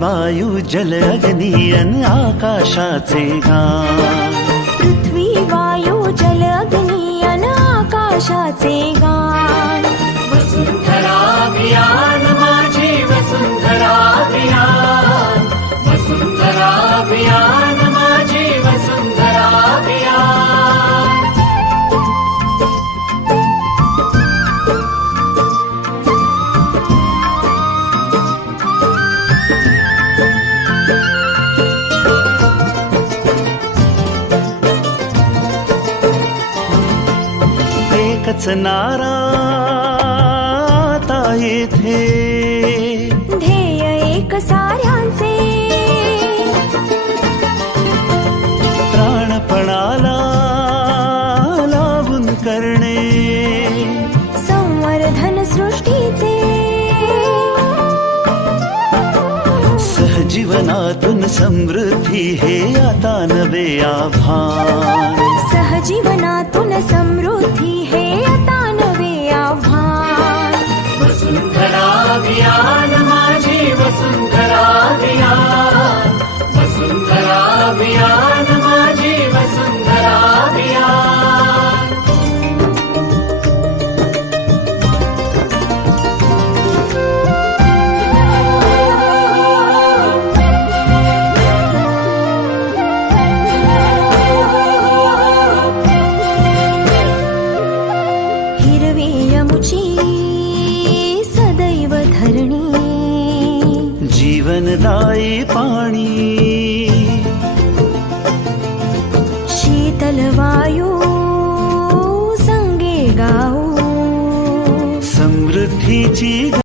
वायू जल अग्नी अन आकाशाचे गान. पृथ्वी वायू जल अग्नी अन आकाशाचे गान. वसुंधरा अभियान माझी वसुंधरा अभियान. वसुंधरा अभियान माझी वसुंधरा अभियान. एकच नारा आता येथे, ध्येय एक साऱ्यांचे. प्राणपणाला लावून करणे संवर्धन सृष्टीचे. सहजीवनातून समृद्धी हे आता नवे आव्हान. सहजीवनातून समृद्धी हे आता नवे आव्हान. वसुंधरा अभियान माझी वसुंधरा अभियान. वसुंधरा अभियान माझी वसुंधरा अभियान. हिरवी यमुची सदैव धरणी. जीवनदायी पाणी, शीतल वायू संगे गाऊ. समृद्धीची